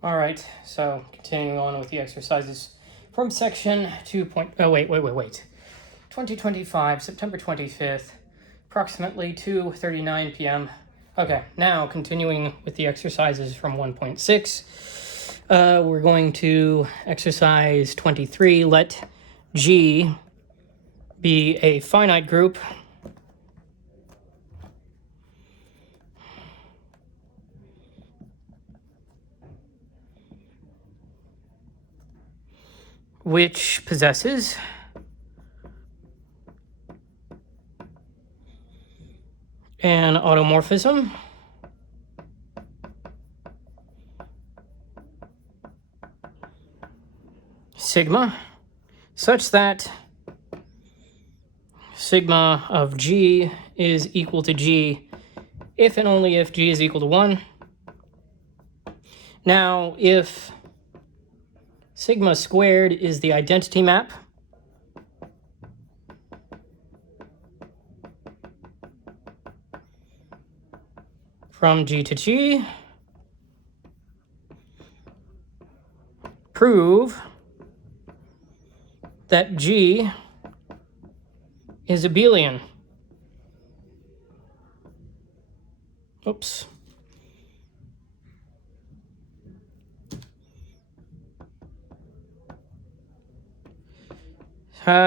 All right, so continuing on with the exercises from section 2025, September 25th, approximately 2:39 p.m. Okay, now continuing with the exercises from 1.6, we're going to exercise 23, let G be a finite group which possesses an automorphism sigma such that sigma of G is equal to G if and only if G is equal to 1. Now, if sigma squared is the identity map from G to G, prove that G is abelian. Oops.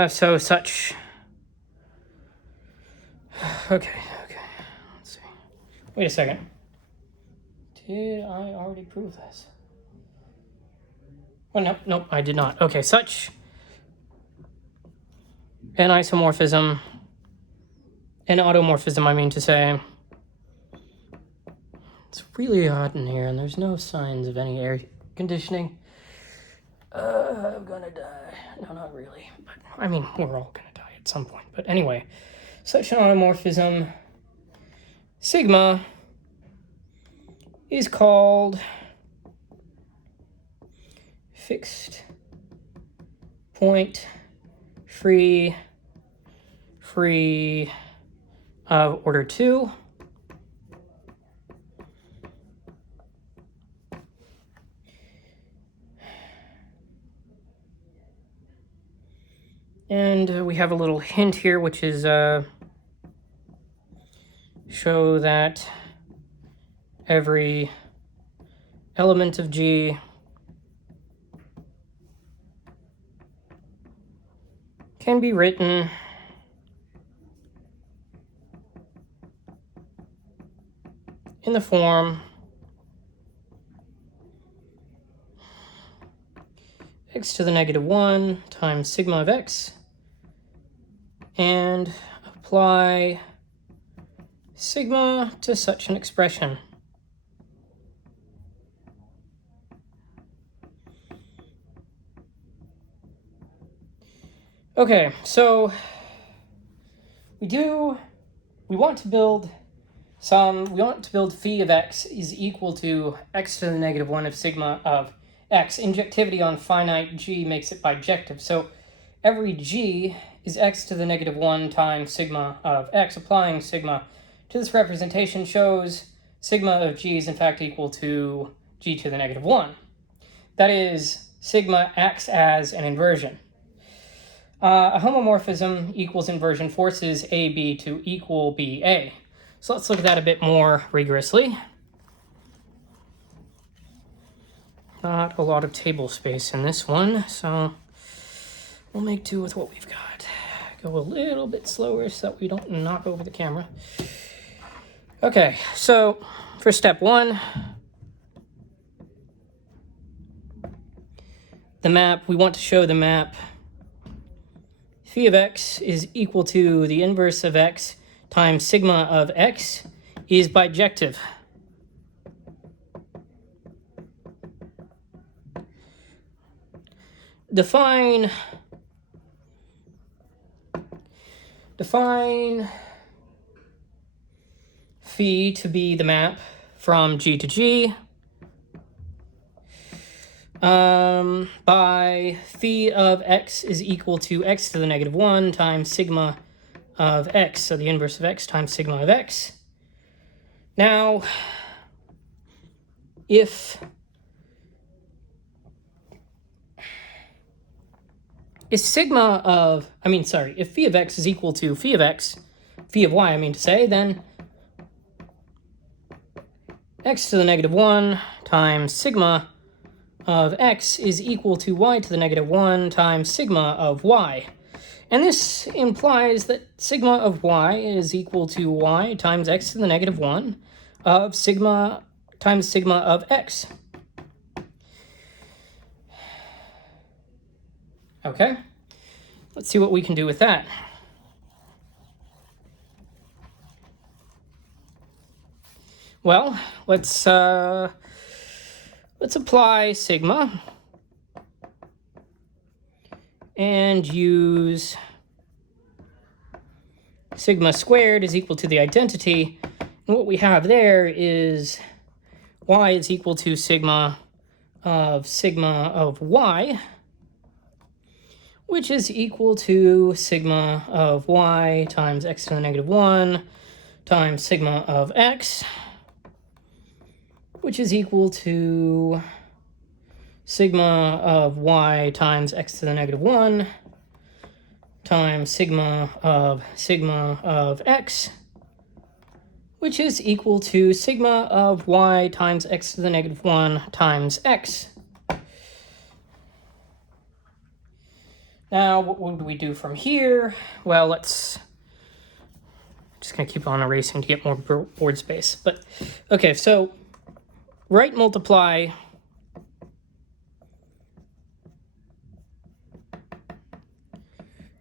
So such. Okay. Let's see. Wait a second. Did I already prove this? Oh, nope, I did not. Okay, such an isomorphism, an automorphism, I mean to say. It's really hot in here, and there's no signs of any air conditioning. I'm gonna die. No, not really. But, I mean, we're all gonna die at some point. But anyway, such an automorphism, sigma, is called fixed point free of order 2. And we have a little hint here, which is show that every element of G can be written in the form x to the negative 1 times sigma of x, and apply sigma to such an expression. Okay, so we want to build phi of x is equal to x to the negative 1 of sigma of x. Injectivity on finite G makes it bijective. So every G is x to the negative 1 times sigma of x. Applying sigma to this representation shows sigma of G is in fact equal to G to the negative 1. That is, sigma acts as an inversion. A homomorphism equals inversion forces AB to equal BA. So let's look at that a bit more rigorously. Not a lot of table space in this one, so we'll make do with what we've got. Go a little bit slower so that we don't knock over the camera. Okay, so for step 1, the map, we want to show the map phi of x is equal to the inverse of x times sigma of x is bijective. Define phi to be the map from G to G by phi of x is equal to x to the negative 1 times sigma of x, so the inverse of x times sigma of x. Now, if if phi of x is equal to phi of x, phi of y, I mean to say, then x to the negative 1 times sigma of x is equal to y to the negative 1 times sigma of y. And this implies that sigma of y is equal to y times x to the negative 1 of sigma times sigma of x. Okay, let's see what we can do with that. Well, let's apply sigma and use sigma squared is equal to the identity. And what we have there is y is equal to sigma of y, which is equal to sigma of y times x to the negative 1 times sigma of x, which is equal to sigma of y times x to the negative 1 times sigma of x, which is equal to sigma of y times x to the negative 1 times x. Now, what would we do from here? Well, just going to keep on erasing to get more board space. But, okay, so right multiply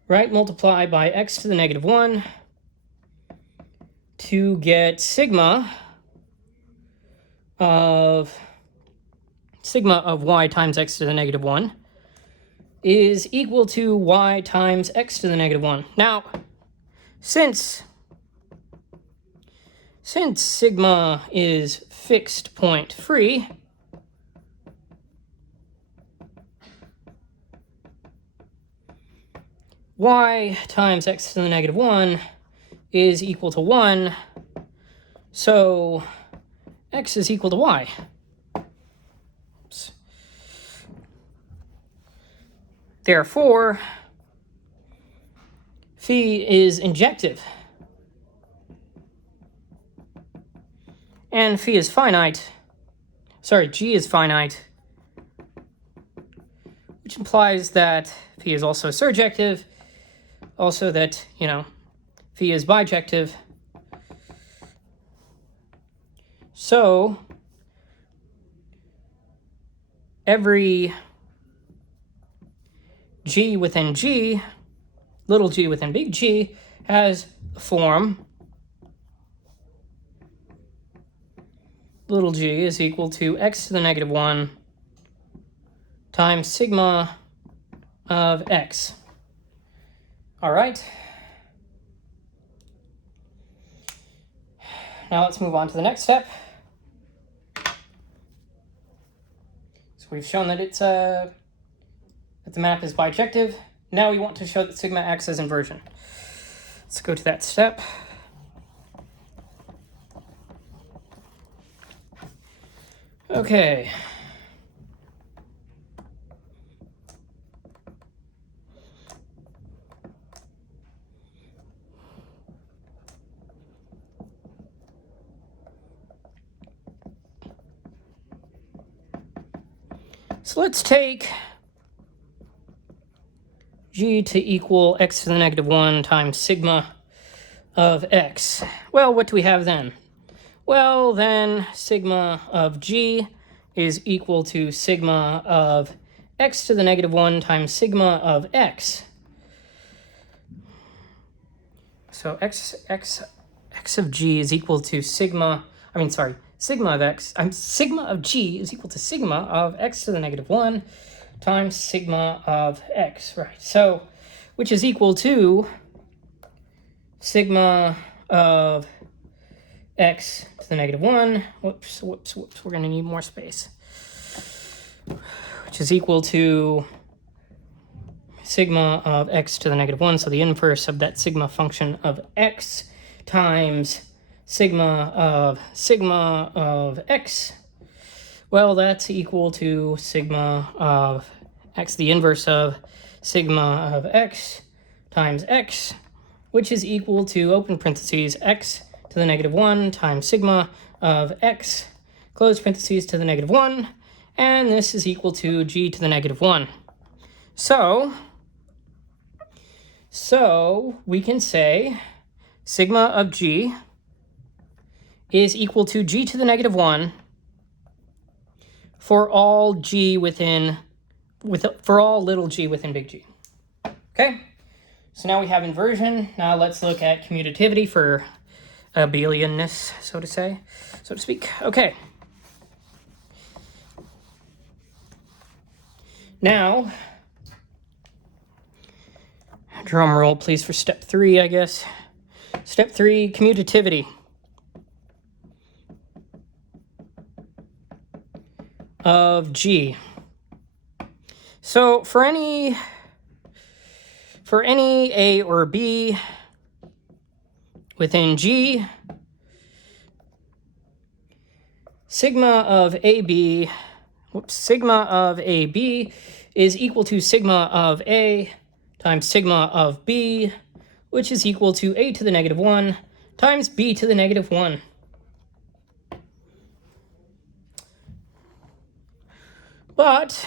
by x to the negative 1 to get sigma of y times x to the negative 1 is equal to y times x to the negative 1. Now, since sigma is fixed point free, y times x to the negative 1 is equal to 1, so x is equal to y. Oops. Therefore, phi is injective, and phi is finite. Sorry, g is finite, which implies that phi is also surjective, also that, phi is bijective. So every g within g, little g within big G, has the form little g is equal to x to the negative 1 times sigma of x. All right. Now let's move on to the next step. So we've shown that that the map is bijective. Now we want to show that sigma acts as inversion. Let's go to that step. Okay. So let's take g to equal x to the negative 1 times sigma of x. Well, what do we have then? Well, then sigma of g is equal to sigma of x to the negative 1 times sigma of x. So x of g is equal to sigma of x, sigma of g is equal to sigma of x to the negative 1 times sigma of x, right? So, which is equal to sigma of x to the negative 1, whoops, we're going to need more space, which is equal to sigma of x to the negative 1, so the inverse of that sigma function of x times sigma of x. Well, that's equal to sigma of x, the inverse of sigma of x times x, which is equal to, open parentheses, x to the negative 1 times sigma of x, close parentheses, to the negative 1, and this is equal to g to the negative 1. So we can say sigma of g is equal to g to the negative 1 for all g within, for all little g within big G. Okay, so now we have inversion. Now let's look at commutativity for abelianness, so to speak. Okay. Now, drum roll please for step 3, I guess. Step 3, commutativity of G. So for any A or B within G, sigma of AB is equal to sigma of A times sigma of B, which is equal to A to the negative 1 times B to the negative 1. But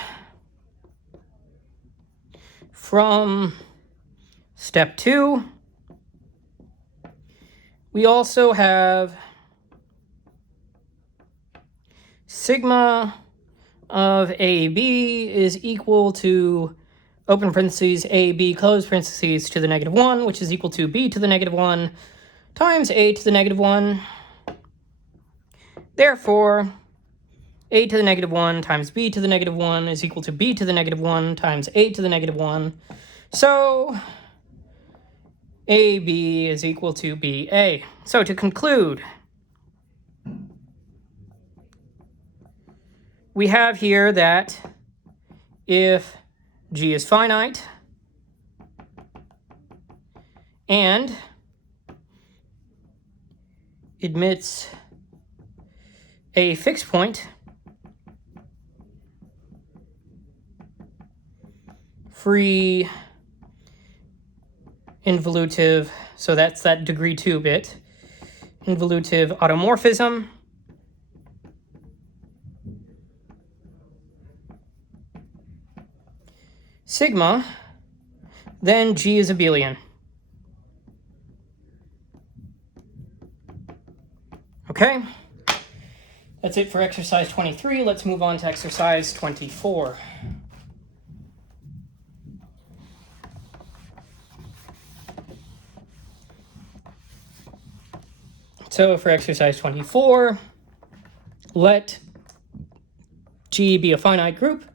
from step 2, we also have sigma of AB is equal to, open parentheses, AB, close parentheses, to the negative 1, which is equal to B to the negative 1 times A to the negative 1. Therefore, A to the negative 1 times B to the negative 1 is equal to B to the negative 1 times A to the negative 1. So AB is equal to BA. So to conclude, we have here that if G is finite and admits a fixed point, free involutive, so that's that degree 2 bit, involutive automorphism, sigma, then G is abelian. Okay, that's it for exercise 23. Let's move on to exercise 24. So for exercise 24, let G be a finite group.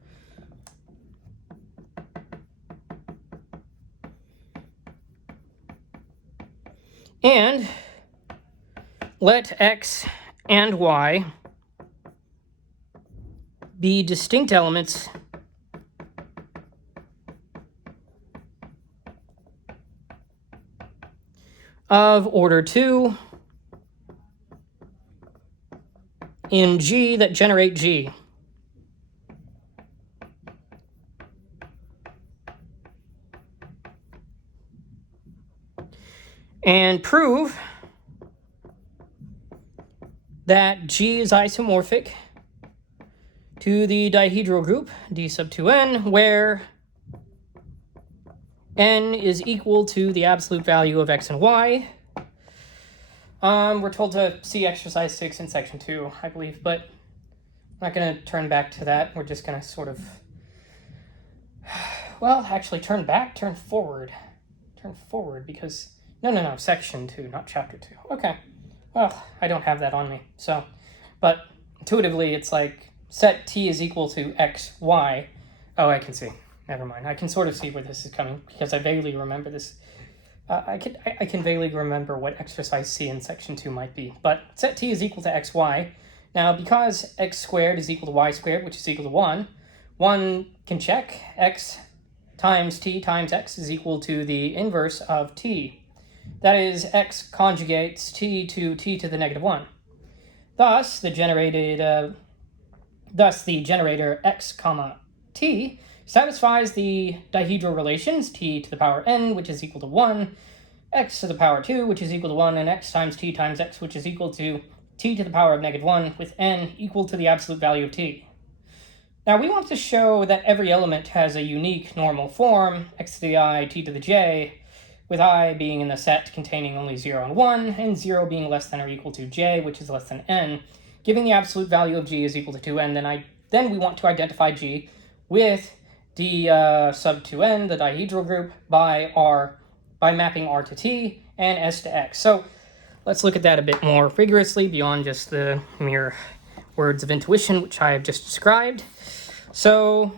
And let X and Y be distinct elements of order 2 in G that generate G. And prove that G is isomorphic to the dihedral group D sub 2n, where n is equal to the absolute value of x and y. We're told to see exercise 6 in section 2, I believe, but I'm not going to turn back to that. We're just going to sort of, well, actually turn forward. Turn forward because, no, section 2, not chapter 2. Okay, well, I don't have that on me, so, but intuitively it's like set t is equal to x, y. Oh, I can see. Never mind. I can sort of see where this is coming because I vaguely remember this. I can vaguely remember what exercise C in section 2 might be. But set t is equal to x, y. Now, because x squared is equal to y squared, which is equal to 1, one can check x times t times x is equal to the inverse of t. That is, x conjugates t to the negative 1. Thus, the generator x comma t satisfies the dihedral relations t to the power n, which is equal to 1, x to the power 2, which is equal to 1, and x times x, which is equal to t to the power of -1, with n equal to the absolute value of t. Now we want to show that every element has a unique normal form, x to the I, t to the j, with I being in the set containing only 0 and 1, and 0 being less than or equal to j, which is less than n, giving the absolute value of g is equal to 2n. Then we want to identify g with d sub 2n, the dihedral group, by mapping r to t and s to x. So let's look at that a bit more rigorously beyond just the mere words of intuition which I have just described. So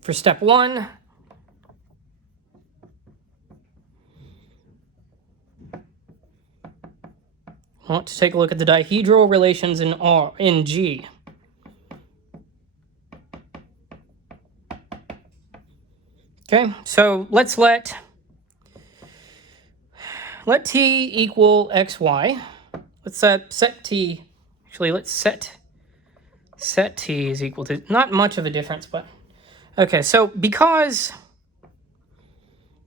for step 1, I want to take a look at the dihedral relations in G. Okay, so let's let t equal xy. Let's set t. Actually, let's set t is equal to, not much of a difference, but okay. So because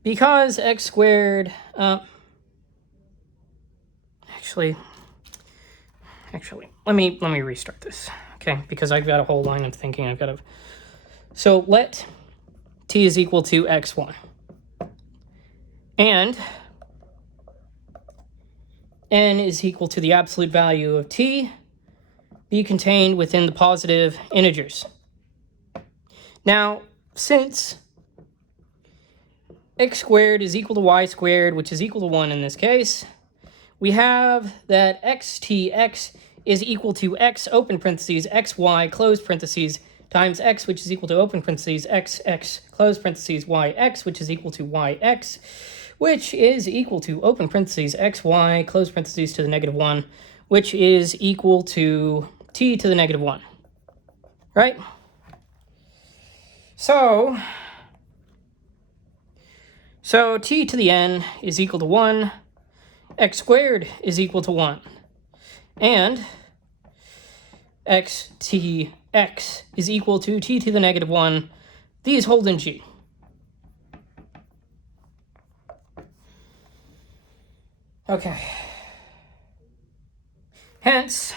x squared. Actually, let me restart this. Okay, because I've got a whole line of thinking I've got to. So let t is equal to xy, and n is equal to the absolute value of t be contained within the positive integers. Now, since x squared is equal to y squared, which is equal to 1 in this case, we have that xtx is equal to x open parentheses xy close parentheses times x, which is equal to open parentheses xx close parentheses yx, which is equal to yx, which is equal to open parentheses xy close parentheses to the -1, which is equal to t to the -1, right? So t to the n is equal to 1, x squared is equal to 1, and xtx is equal to t to the -1. These hold in G. Okay. Hence,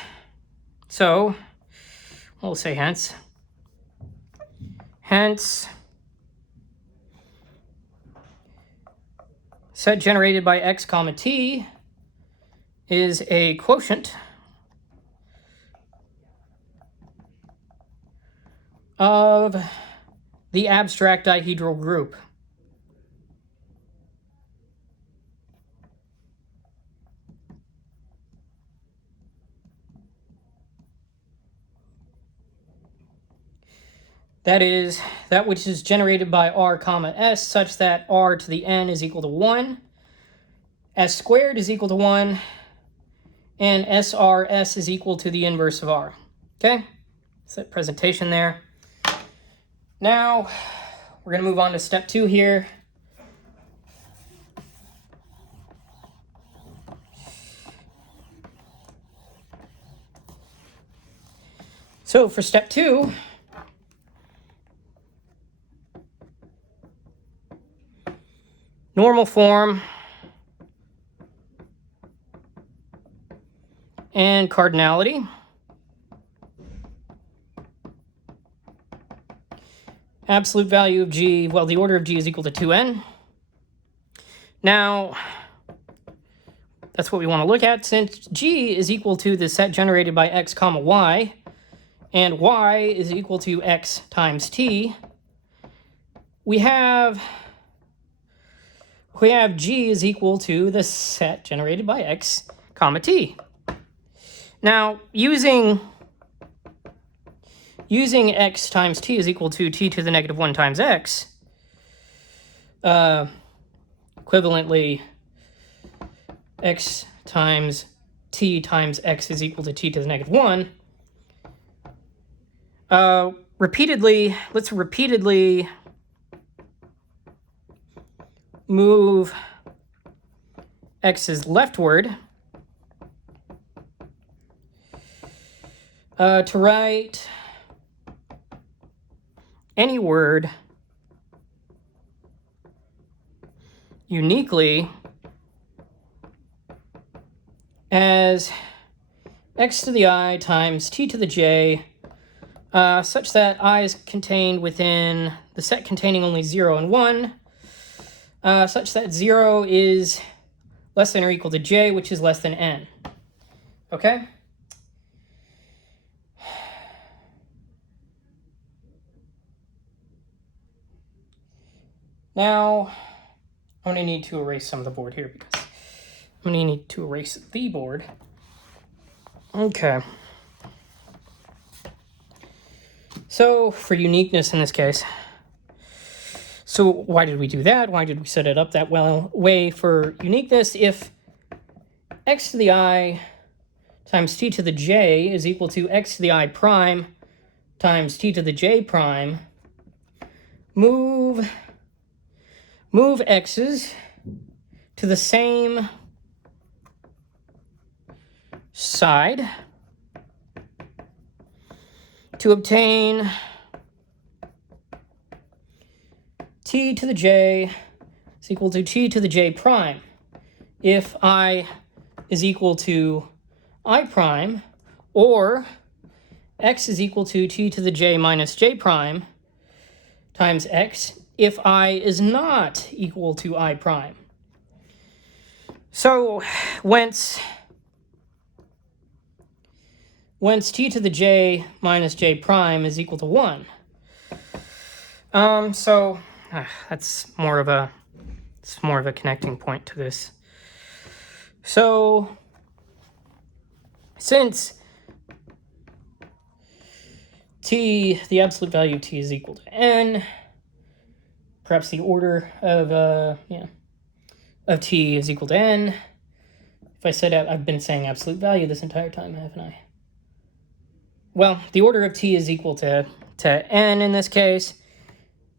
so we'll say hence, set generated by x comma t is a quotient of the abstract dihedral group. That is, that which is generated by r comma s, such that r to the n is equal to 1, s squared is equal to 1, and SRS is equal to the inverse of r. Okay? Set presentation there. Now, we're going to move on to step 2 here. So for step 2, normal form and cardinality. Absolute value of G, well, the order of G is equal to 2n. Now, that's what we want to look at. Since G is equal to the set generated by x comma y, and y is equal to x times t, we have G is equal to the set generated by x comma t. Now, using x times t is equal to t to the -1 times x, equivalently, x times t times x is equal to t to the -1. Let's repeatedly move x's leftward to write any word uniquely as x to the I times t to the j, such that I is contained within the set containing only 0 and 1, such that 0 is less than or equal to j, which is less than n. Okay? Now, I'm going to need to erase some of the board here because I'm going to need to erase the board. Okay. So, for uniqueness in this case, so why did we do that? Why did we set it up that way for uniqueness? If x to the I times t to the j is equal to x to the I prime times t to the j prime, move x's to the same side to obtain t to the j is equal to t to the j prime. If I is equal to I prime, or x is equal to t to the j minus j prime times x, if I is not equal to I prime. So, whence t to the j minus j prime is equal to 1. That's more of a connecting point to this. So, since t, the absolute value of t is equal to n, perhaps the order of t is equal to n. If I said I've been saying absolute value this entire time, haven't I? Well, the order of t is equal to n in this case.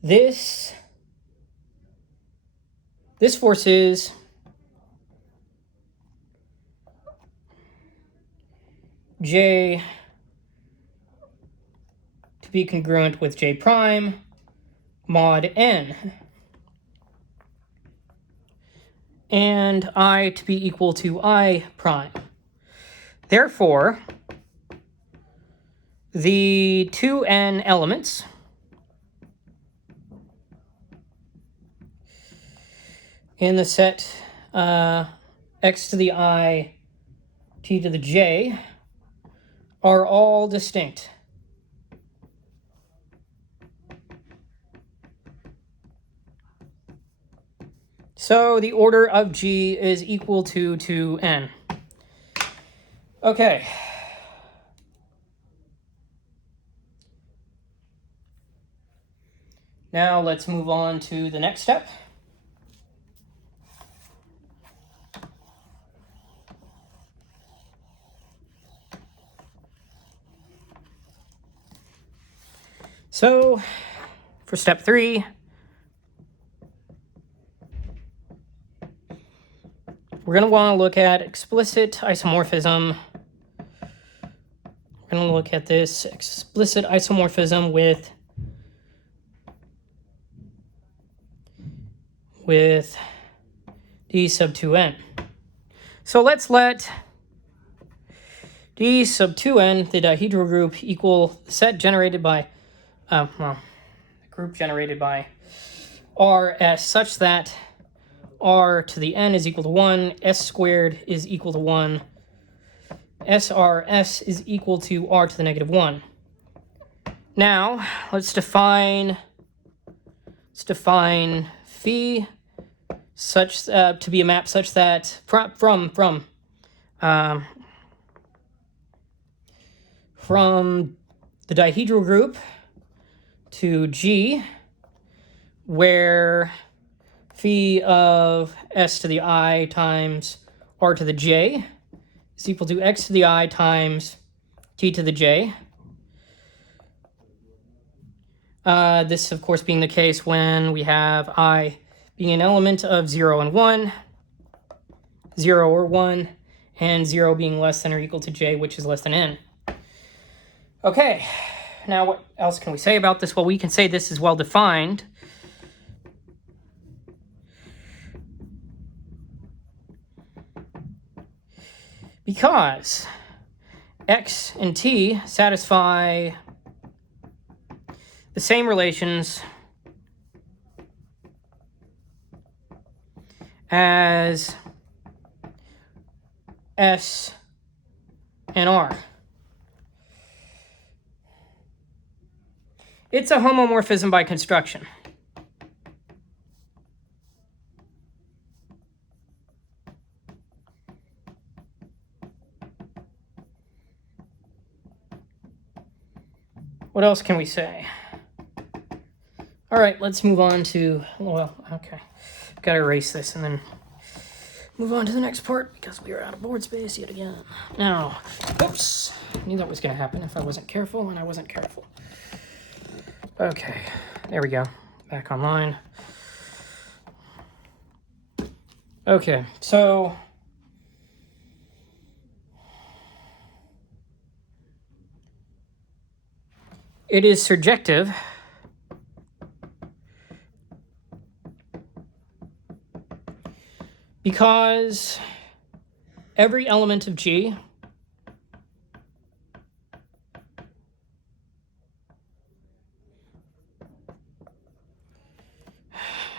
This forces j to be congruent with j prime mod n, and I to be equal to I prime. Therefore, the two n elements in the set x to the I, t to the j are all distinct. So the order of g is equal to 2n. Okay. Now let's move on to the next step. So, for step 3, we're going to want to look at explicit isomorphism. We're going to look at this explicit isomorphism with d sub 2n. So let's let d sub 2n, the dihedral group, equal the set generated by the group generated by Rs such that r to the n is equal to 1, s squared is equal to 1, SRS is equal to r to the negative 1. Now, let's define phi such to be a map such that from the dihedral group to G, where phi of s to the I times r to the j is equal to x to the I times t to the j. This, of course, being the case when we have I being an element of 0 and 1, 0 or 1, and 0 being less than or equal to j, which is less than n. Okay, now what else can we say about this? Well, we can say this is well defined. Because x and t satisfy the same relations as S and R. It's a homomorphism by construction. What else can we say? All right, let's move on to, well, okay. Got to erase this and then move on to the next part because we are out of board space yet again. Now, oops, I knew that was going to happen if I wasn't careful, and I wasn't careful. Okay, there we go. Back online. Okay, so it is surjective because every element of G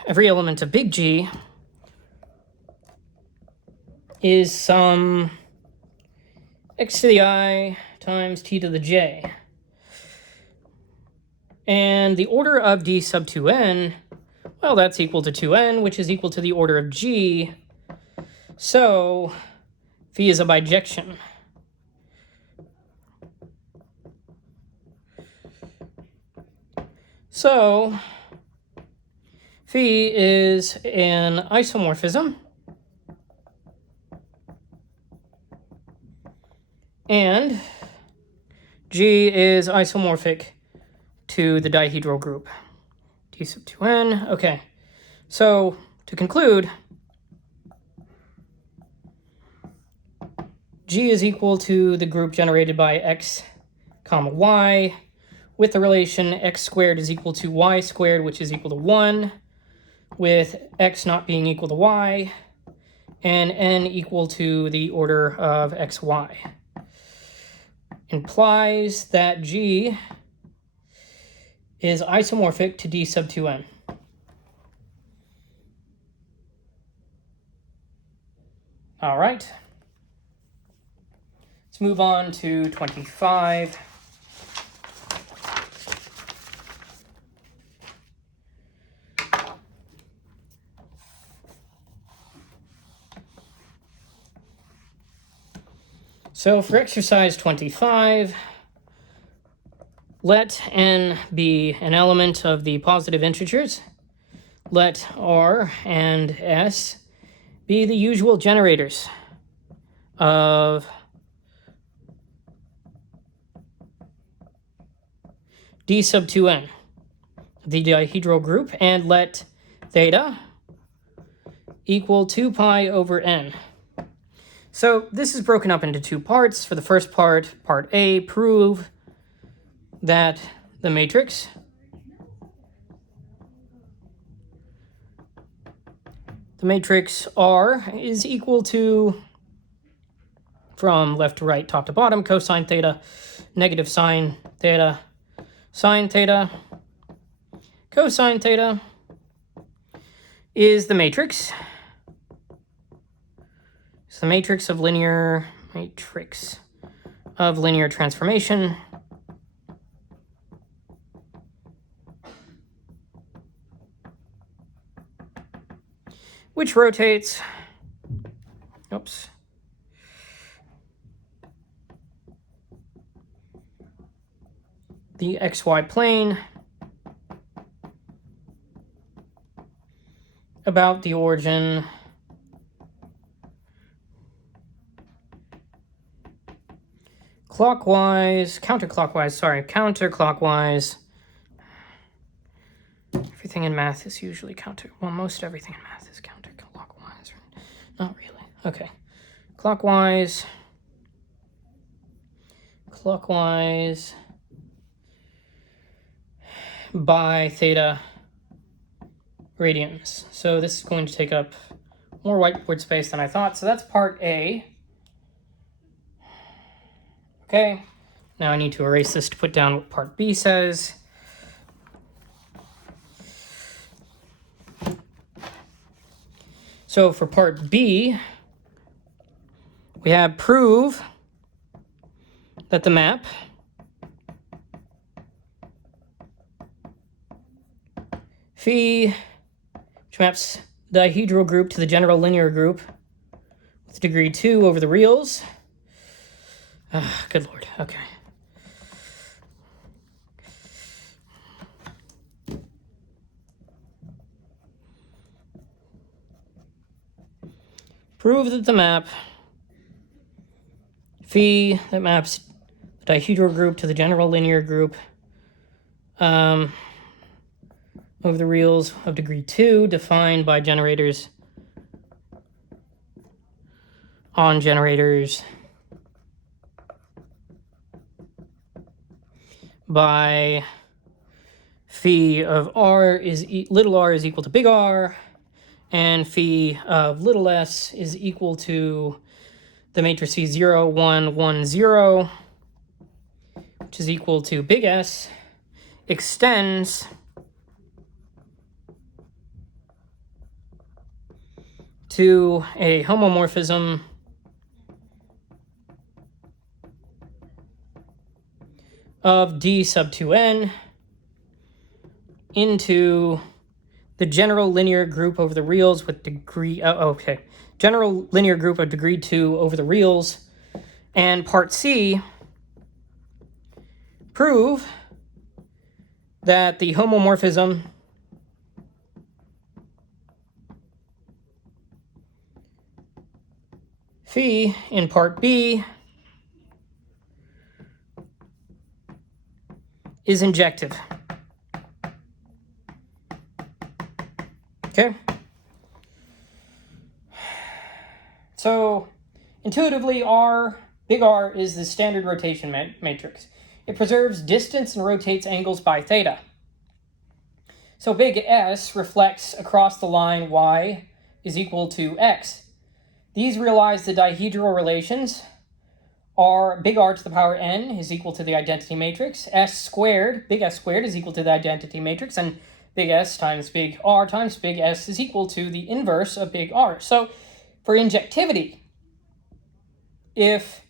every element of big G is some x to the I times t to the j. And the order of d sub 2n, well, that's equal to 2n, which is equal to the order of G. So phi is a bijection. So phi is an isomorphism. And G is isomorphic to the dihedral group. D sub 2n. Okay. So to conclude, G is equal to the group generated by x comma y with the relation x squared is equal to y squared, which is equal to 1, with x not being equal to y, and n equal to the order of xy. Implies that G is isomorphic to d sub 2n. All right. Let's move on to 25. So for exercise 25, let n be an element of the positive integers. Let R and S be the usual generators of d sub 2n, the dihedral group, and let theta equal 2 pi over n. So this is broken up into two parts. For the first part, part A, prove that the matrix R is equal to, from left to right, top to bottom, cosine theta, negative sine theta, sine theta, cosine theta is the matrix. It's the matrix of linear transformation. Which rotates, the xy plane about the origin counterclockwise. Everything in math is usually most everything in math is counterclockwise. Not really. Okay. Clockwise, by theta radians. So this is going to take up more whiteboard space than I thought. So that's part A. Okay, now I need to erase this to put down what part B says. So for part B, we have prove that the map phi, which maps the dihedral group to the general linear group with degree 2 over the reals. Good Lord, okay. Prove that the map phi that maps the dihedral group to the general linear group over the reals of degree 2 defined by generators on generators by phi of r is little r is equal to big R, and phi of little s is equal to the matrices 0, 1, 1, 0, which is equal to big S, extends to a homomorphism of D sub 2n into the general linear group over the reals with degree, general linear group of degree 2 over the reals. And part C, prove that the homomorphism phi in part B is injective. Okay? So, intuitively, big R is the standard rotation matrix. It preserves distance and rotates angles by theta. So big S reflects across the line y is equal to x. These realize the dihedral relations are big R to the power n is equal to the identity matrix. S squared, big S squared, is equal to the identity matrix, and big S times big R times big S is equal to the inverse of big R. So for injectivity, if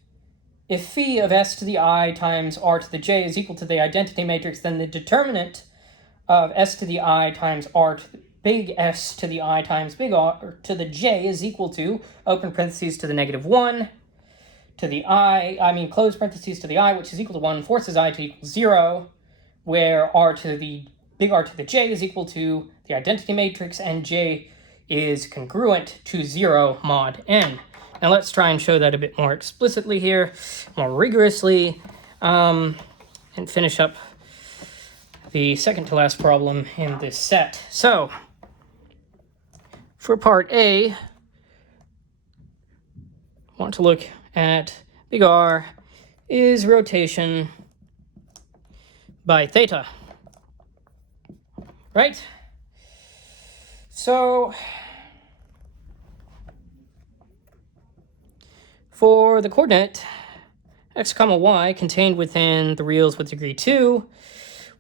phi of S to the I times R to the J is equal to the identity matrix, then the determinant of S to the I times R to the big S to the I times big R to the J is equal to, open parentheses to the negative 1, to the close parentheses to the I, which is equal to 1, forces I to equal 0, where big R to the J is equal to the identity matrix, and J is congruent to 0 mod n. Now let's try and show that a bit more explicitly here, more rigorously, and finish up the second to last problem in this set. So, for part A, I want to look at big R is rotation by theta. Right? So, for the coordinate x comma y contained within the reals with degree 2,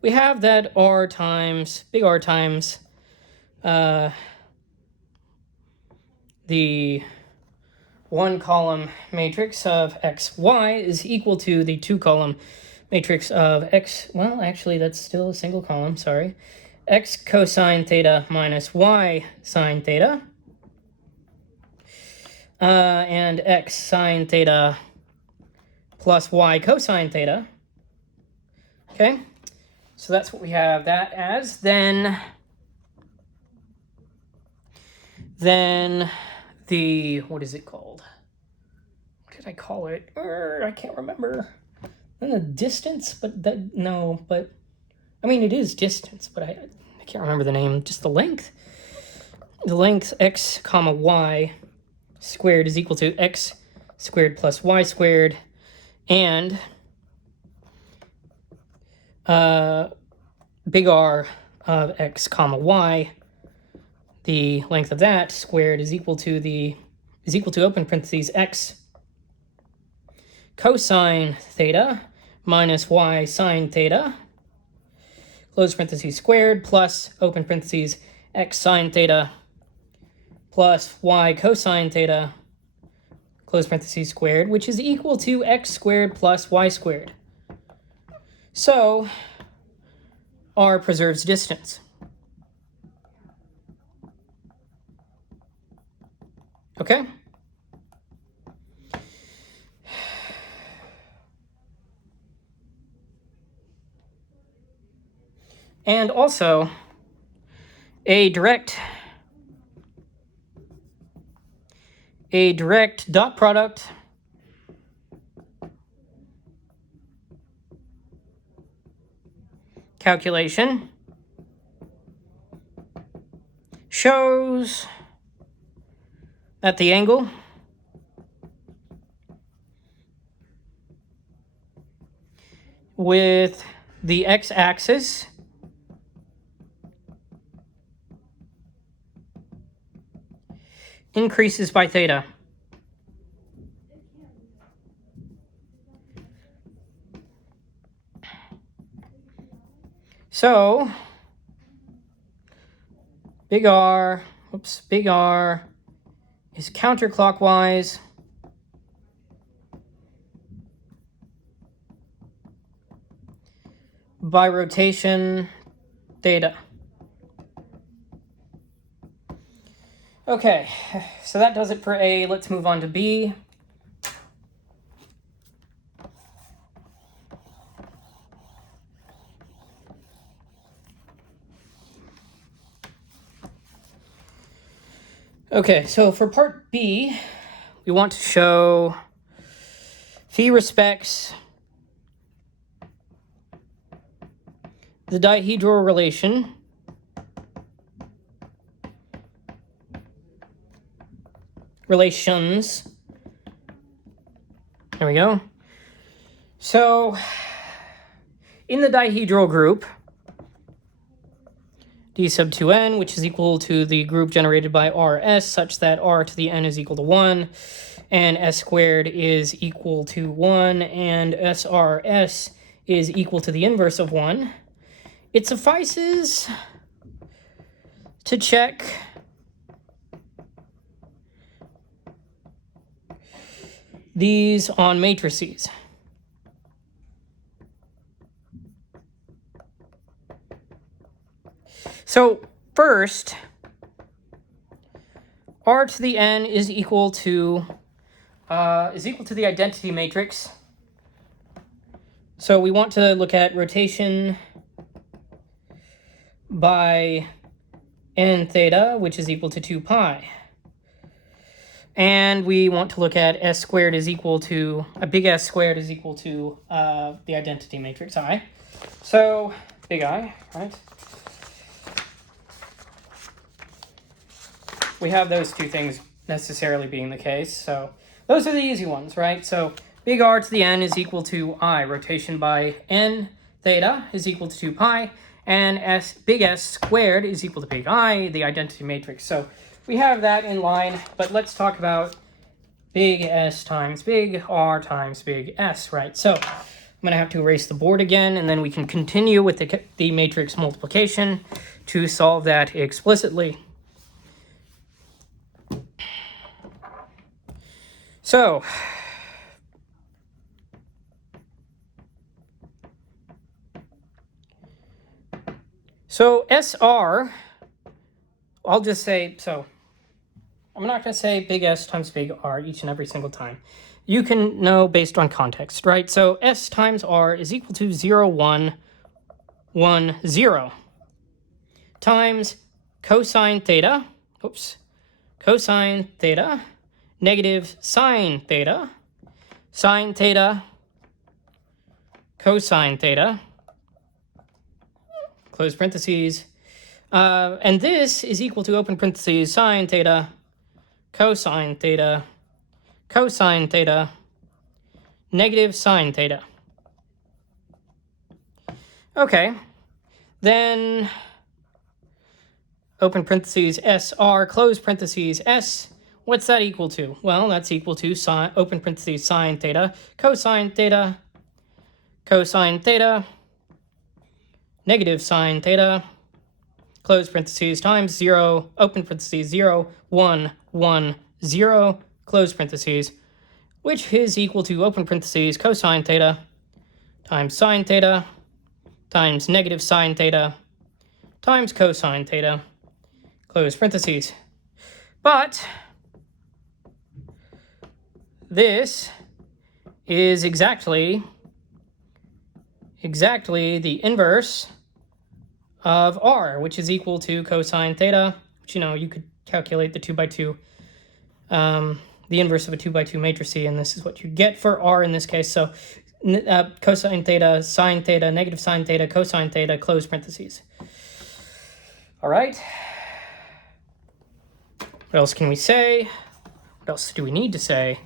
we have that R times, big R times, the one column matrix of xy is equal to the two column matrix of x, well, actually that's still a single column, sorry, x cosine theta minus y sine theta, and x sine theta plus y cosine theta. Okay, so that's what we have that as. Then the, what is it called? What did I call it? I can't remember. Then the distance, but that, no, but, I mean, it is distance, but I can't remember the name. Just the length. The length x comma y squared is equal to x squared plus y squared, and big R of x comma y, the length of that squared is equal to open parentheses x cosine theta minus y sine theta, close parentheses squared, plus open parentheses x sine theta plus y cosine theta, close parentheses squared, which is equal to x squared plus y squared. So R preserves distance. Okay? And also, a direct dot product calculation shows that the angle with the x-axis increases by theta. So big R is counterclockwise by rotation theta. Okay, so that does it for A. Let's move on to B. Okay, so for part B, we want to show phi respects the dihedral relations. There we go. So in the dihedral group, d sub 2n, which is equal to the group generated by rs, such that r to the n is equal to 1, and s squared is equal to 1, and srs is equal to the inverse of 1, it suffices to check these on matrices. So first, r to the n is equal to the identity matrix. So we want to look at rotation by n theta, which is equal to 2 pi. And we want to look at s squared is equal to, a big S squared is equal to the identity matrix I. So big I, right? We have those two things necessarily being the case. So those are the easy ones, right? So big R to the n is equal to I. Rotation by n theta is equal to 2 pi. And big S squared is equal to big I, the identity matrix. So we have that in line, but let's talk about big S times big R times big S, right? So I'm going to have to erase the board again, and then we can continue with the matrix multiplication to solve that explicitly. So SR, I'll just say, so I'm not going to say big S times big R each and every single time. You can know based on context, right? So S times R is equal to 0, 1, 1, 0 times cosine theta, cosine theta, negative sine theta, cosine theta, close parentheses, and this is equal to open parentheses sine theta, cosine theta, negative sine theta. Okay, then open parentheses SR, close parentheses S. What's that equal to? Well, that's equal to sine, open parentheses sine theta, cosine theta, negative sine theta, close parentheses times 0, open parentheses 0, 1, 1, 0, close parentheses, which is equal to open parentheses cosine theta times sine theta times negative sine theta times cosine theta, close parentheses. But this is exactly the inverse of r, which is equal to cosine theta, which, you could calculate the 2 by 2, the inverse of a 2 by 2 matrix, and this is what you get for r in this case. So cosine theta, sine theta, negative sine theta, cosine theta, close parentheses. All right. What else can we say? What else do we need to say?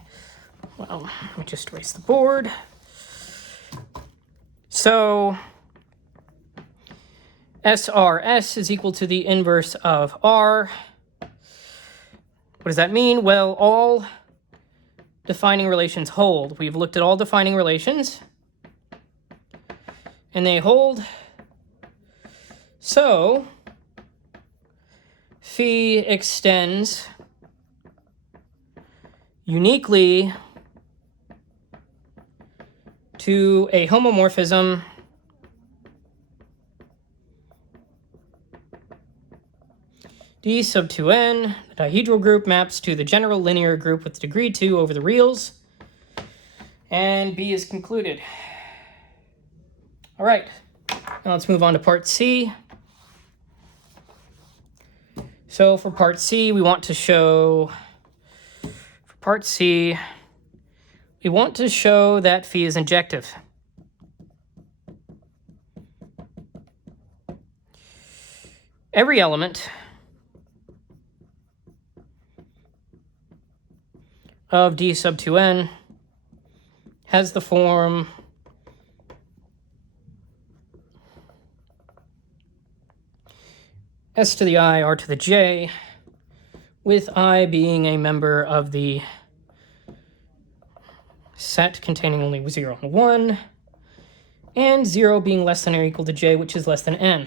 Well, let me just erase the board. So SRS is equal to the inverse of R. What does that mean? Well, all defining relations hold. We've looked at all defining relations, and they hold. So phi extends uniquely to a homomorphism D sub 2n, the dihedral group maps to the general linear group with degree 2 over the reals, and B is concluded. All right, now let's move on to part C. So for part C, we want to show that phi is injective. Every element of D sub 2n has the form S to the I, R to the J, with I being a member of the set containing only 0 and 1, and 0 being less than or equal to J, which is less than n.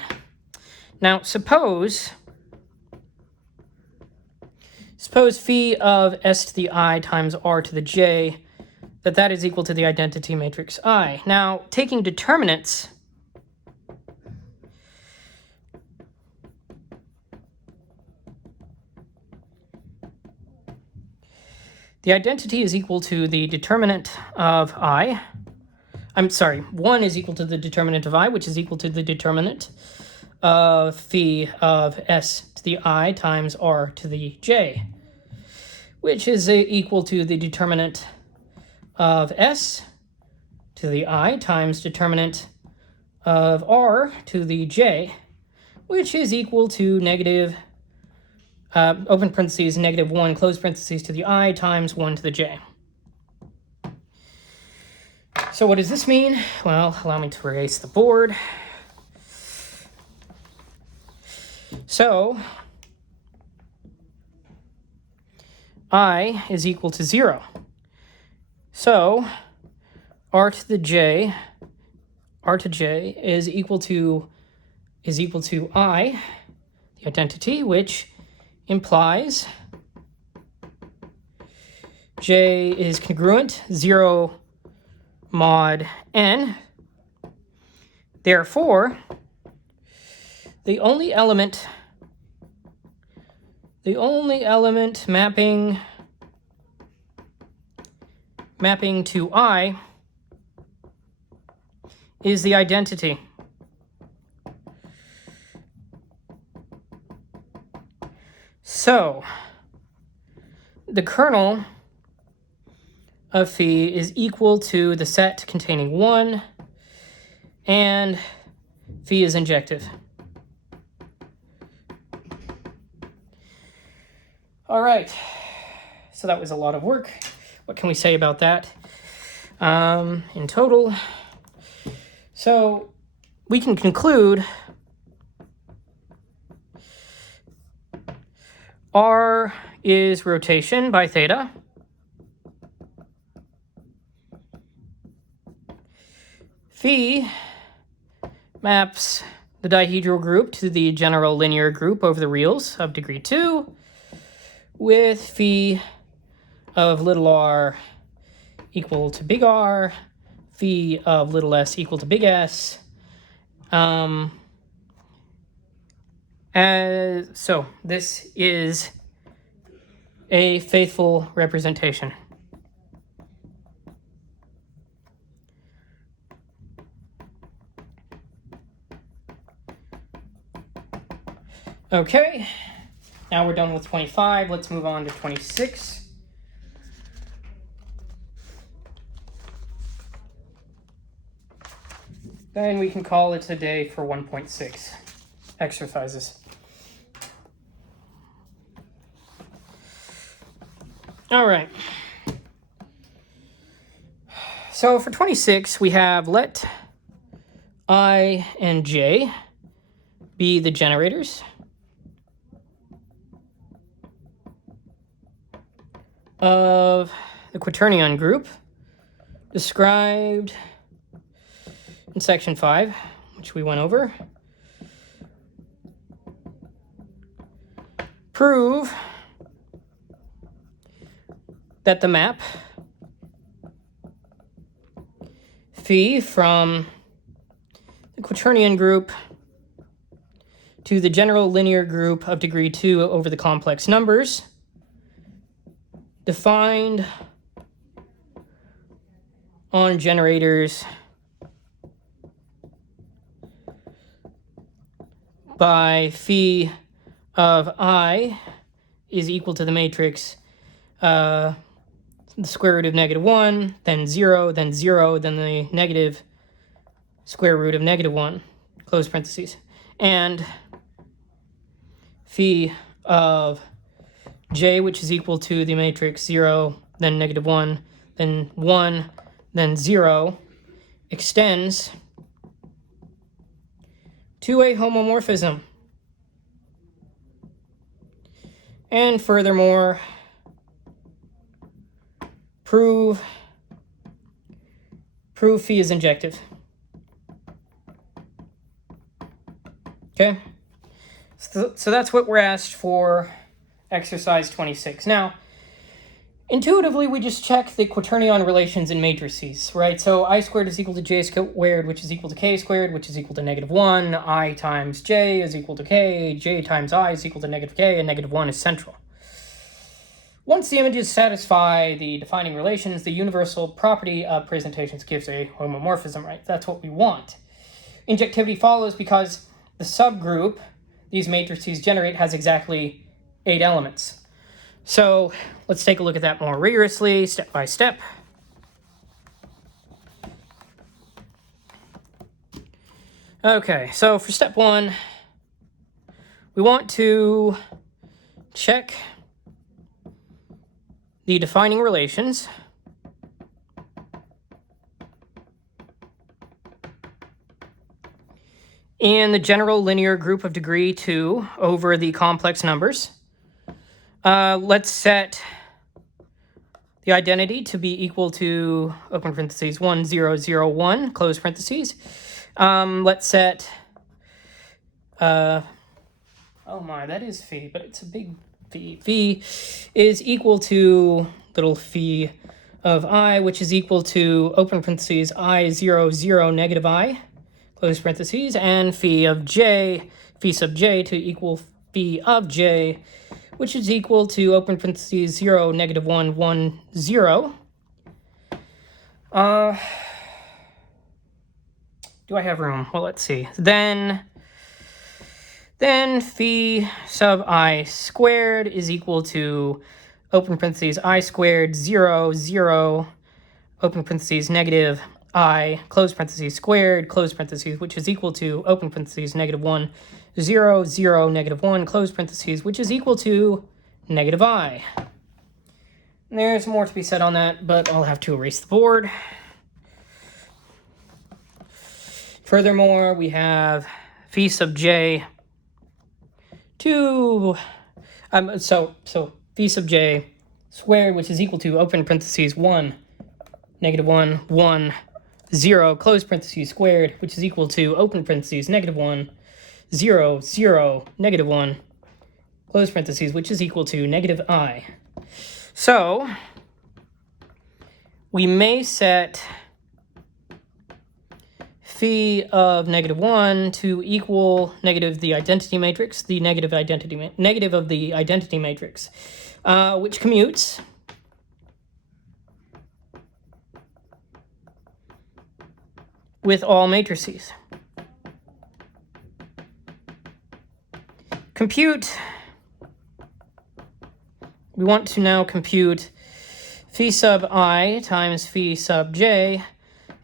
Now, suppose phi of S to the I times R to the J, that is equal to the identity matrix I. Now, taking determinants, the identity is equal to the determinant of I. 1 is equal to the determinant of I, which is equal to the determinant of phi of S to the I times R to the J, which is equal to the determinant of S to the I times determinant of R to the J, which is equal to negative, open parentheses, negative 1, close parentheses, to the I times 1 to the J. So what does this mean? Well, allow me to erase the board. So I is equal to 0. So R to J is equal to I, the identity, which implies J is congruent, 0 mod n. Therefore, the only element mapping to I is the identity. So, the kernel of phi is equal to the set containing 1, and phi is injective. All right, so that was a lot of work. What can we say about that in total? So we can conclude R is rotation by theta. Phi maps the dihedral group to the general linear group over the reals of degree 2 with phi of little r equal to big R, phi of little s equal to big S. So this is a faithful representation. Okay, now we're done with 25. Let's move on to 26. Then we can call it a day for 1.6 exercises. All right. So for 26, we have let I and j be the generators of the quaternion group described in section 5, which we went over. Prove that the map phi from the quaternion group to the general linear group of degree 2 over the complex numbers defined on generators by phi of I is equal to the matrix the square root of -1, then 0, then 0, then the negative square root of -1, close parentheses, and phi of j, which is equal to the matrix 0, then -1, then 1, then 0, extends to a homomorphism. And furthermore, prove phi is injective. Okay, so that's what we're asked for exercise 26. Now, intuitively, we just check the quaternion relations in matrices, right? So I squared is equal to j squared, which is equal to k squared, which is equal to -1. I times j is equal to k. J times I is equal to -k, and -1 is central. Once the images satisfy the defining relations, the universal property of presentations gives a homomorphism, right? That's what we want. Injectivity follows because the subgroup these matrices generate has exactly 8 elements. So let's take a look at that more rigorously, step by step. Okay, so for step 1, we want to check the defining relations in the general linear group of degree 2 over the complex numbers. Let's set the identity to be equal to, open parentheses, 1, 0, 0, 1, close parentheses. Let's set, oh my, that is phi, but it's a big phi. Phi is equal to little phi of I, which is equal to, open parentheses, I, 0, 0, negative I, close parentheses, and phi of j, phi sub j to equal phi of j, which is equal to, open parentheses, 0, -1, 1, 0. Do I have room? Well, let's see. Then phi sub I squared is equal to, open parentheses, I squared, 0, 0, open parentheses, negative I, close parentheses, squared, close parentheses, which is equal to, open parentheses, -1, 0, 0, -1, close parentheses, which is equal to negative I. And there's more to be said on that, but I'll have to erase the board. Furthermore, we have phi sub j to So phi sub j squared, which is equal to open parentheses 1, negative 1, 1, 0, close parentheses squared, which is equal to open parentheses negative 1, 0, 0, negative 1, close parentheses, which is equal to negative I. So we may set phi of negative 1 to equal negative the identity matrix, the negative of the identity matrix, which commutes with all matrices. We want to now compute phi sub I times phi sub j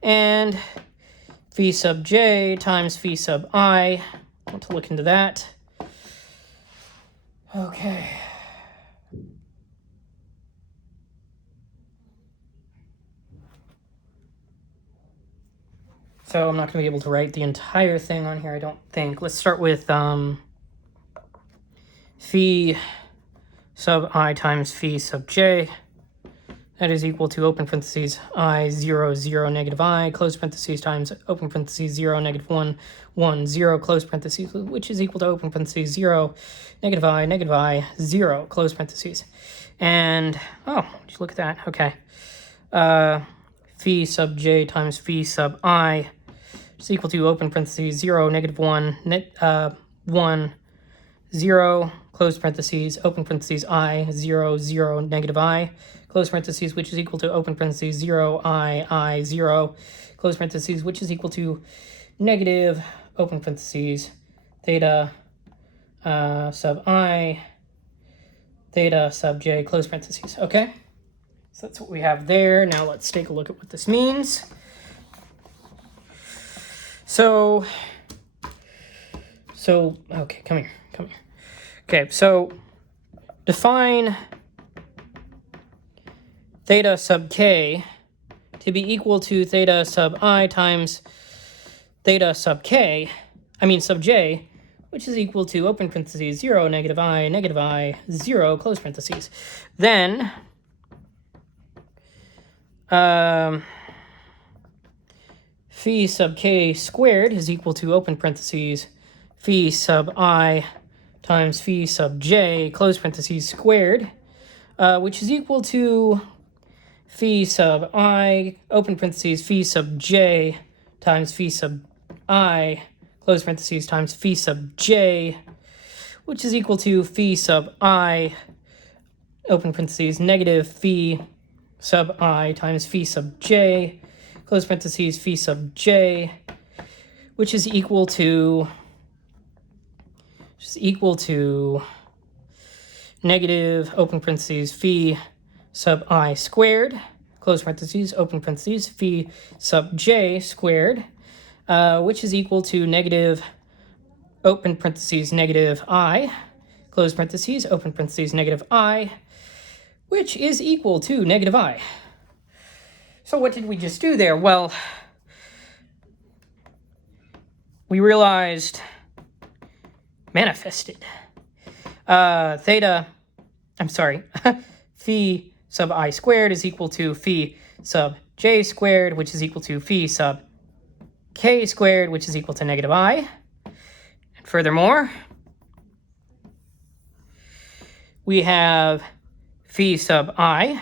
and phi sub j times phi sub I. I want to look into that. Okay. So I'm not going to be able to write the entire thing on here, I don't think. Let's start with phi sub I times phi sub j. That is equal to open parentheses I 0 0 negative I close parentheses times open parentheses 0 negative 1 1 0 close parentheses, which is equal to open parentheses 0 negative I 0 close parentheses. And oh, just look at that. Okay. Phi sub j times phi sub I is equal to open parentheses 0 negative 1 1 0 close parentheses open parentheses I 0 0 negative I close parentheses, which is equal to open parentheses 0 I 0 close parentheses, which is equal to negative open parentheses theta sub I theta sub j close parentheses. Okay, so that's what we have there. Now let's take a look at what this means. So okay, come here. Okay, so define theta sub k to be equal to theta sub I times theta sub j, which is equal to open parentheses 0 negative I 0 close parentheses. Then phi sub k squared is equal to open parentheses phi sub I times phi sub j close parentheses squared, which is equal to phi sub I open parentheses phi sub j times phi sub I close parentheses times phi sub j, which is equal to phi sub I open parentheses negative phi sub I times phi sub j close parentheses phi sub j, which is equal to negative open parentheses phi sub I squared close parentheses open parentheses phi sub j squared, which is equal to negative open parentheses negative I close parentheses open parentheses negative I, which is equal to negative I. So what did we just do there? Well, we manifested phi sub I squared is equal to phi sub j squared, which is equal to phi sub k squared, which is equal to negative I. And furthermore, we have phi sub I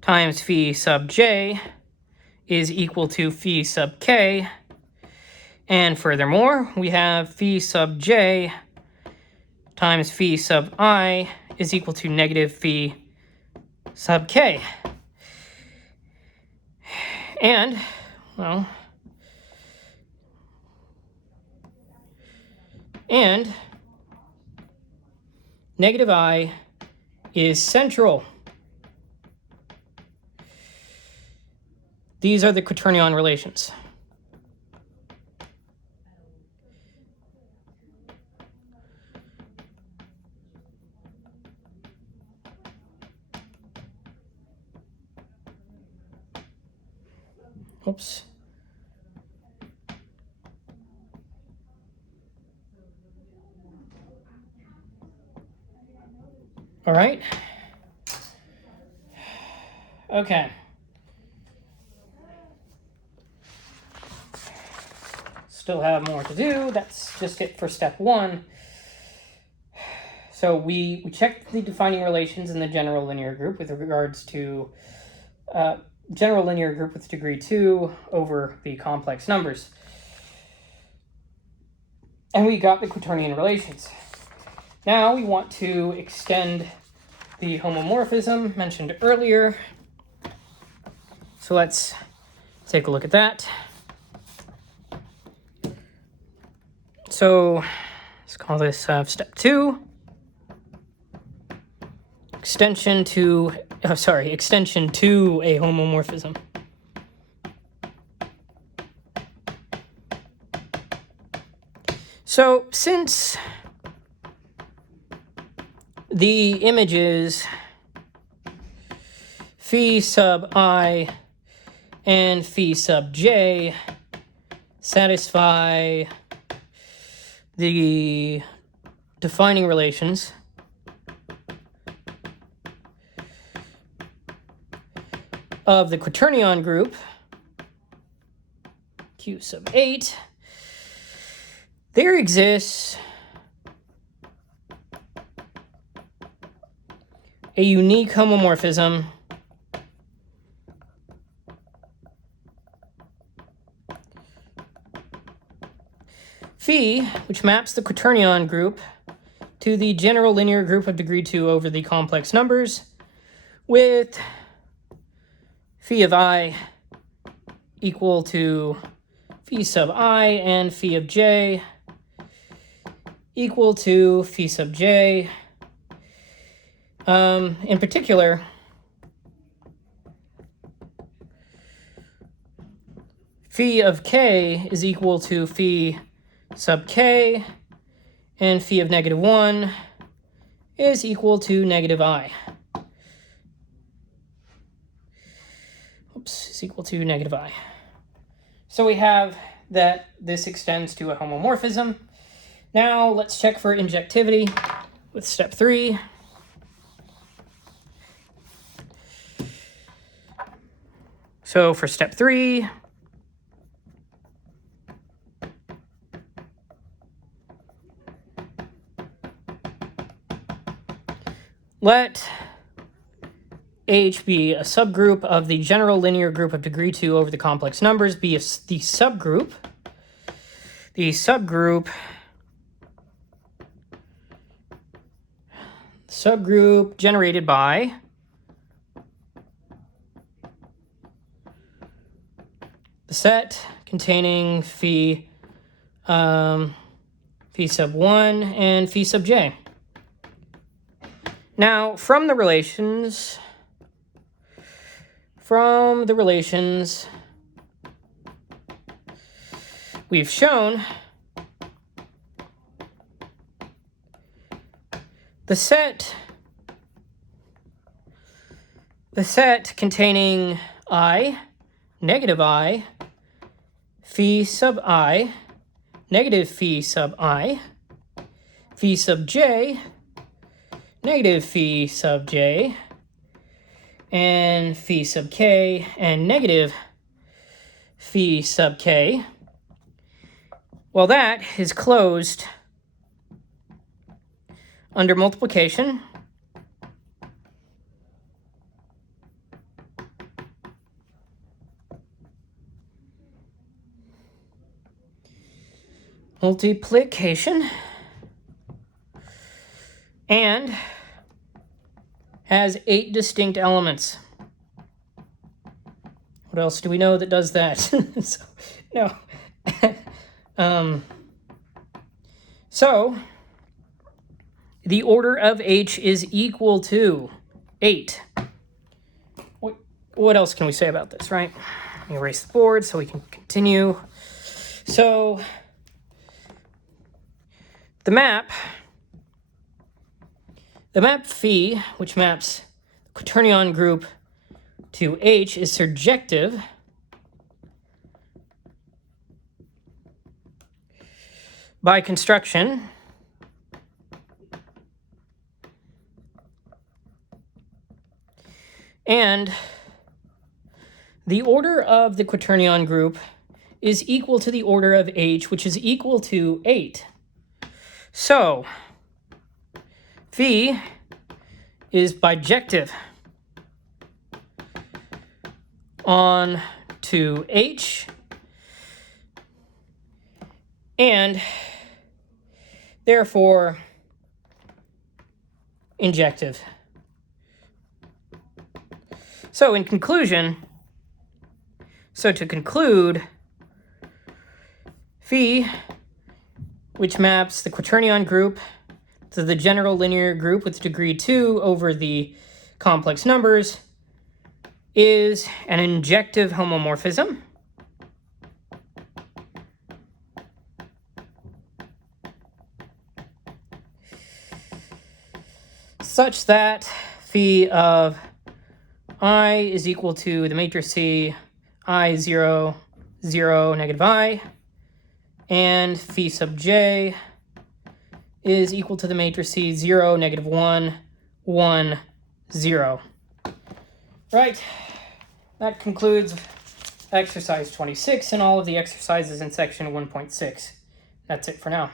times phi sub j is equal to phi sub k. And furthermore, we have phi sub j times phi sub I is equal to negative phi sub k. And, well, and negative I is central. These are the quaternion relations. Oops. All right. Okay. Still have more to do. That's just it for step 1. So we checked the defining relations in the general linear group with regards to general linear group with degree 2 over the complex numbers. And we got the quaternion relations. Now we want to extend the homomorphism mentioned earlier. So let's take a look at that. So let's call this step 2. Extension to a homomorphism. So since the images phi sub I and phi sub j satisfy the defining relations of the quaternion group Q sub 8, there exists a unique homomorphism phi, which maps the quaternion group to the general linear group of degree 2 over the complex numbers, with phi of I equal to phi sub I and phi of j equal to phi sub j. In particular, phi of k is equal to phi sub k, and phi of -1 is equal to -I. Is equal to -I. So we have that this extends to a homomorphism. Now let's check for injectivity with step 3. So for step 3, let H be a subgroup of the general linear group of degree 2 over the complex numbers, be the subgroup generated by the set containing phi sub 1 and phi sub j. Now, from the relations, we've shown the set containing I, negative I, phi sub I, negative phi sub I, phi sub j, negative phi sub j, and phi sub k, and negative phi sub k, well, that is closed under multiplication and has 8 distinct elements. What else do we know that does that? So the order of H is equal to 8. What else can we say about this, right? Let me erase the board so we can continue. So the map phi, which maps the quaternion group to H, is surjective by construction And the order of the quaternion group is equal to the order of H, which is equal to 8. So phi is bijective on to H, and therefore injective. So in conclusion, to conclude, phi, which maps the quaternion group to the general linear group with degree 2 over the complex numbers, is an injective homomorphism. Such that phi of I is equal to the matrix C I 0, 0, negative I, and phi sub j is equal to the matrix C 0, negative 1, 1, 0. Right, that concludes exercise 26 and all of the exercises in section 1.6. That's it for now.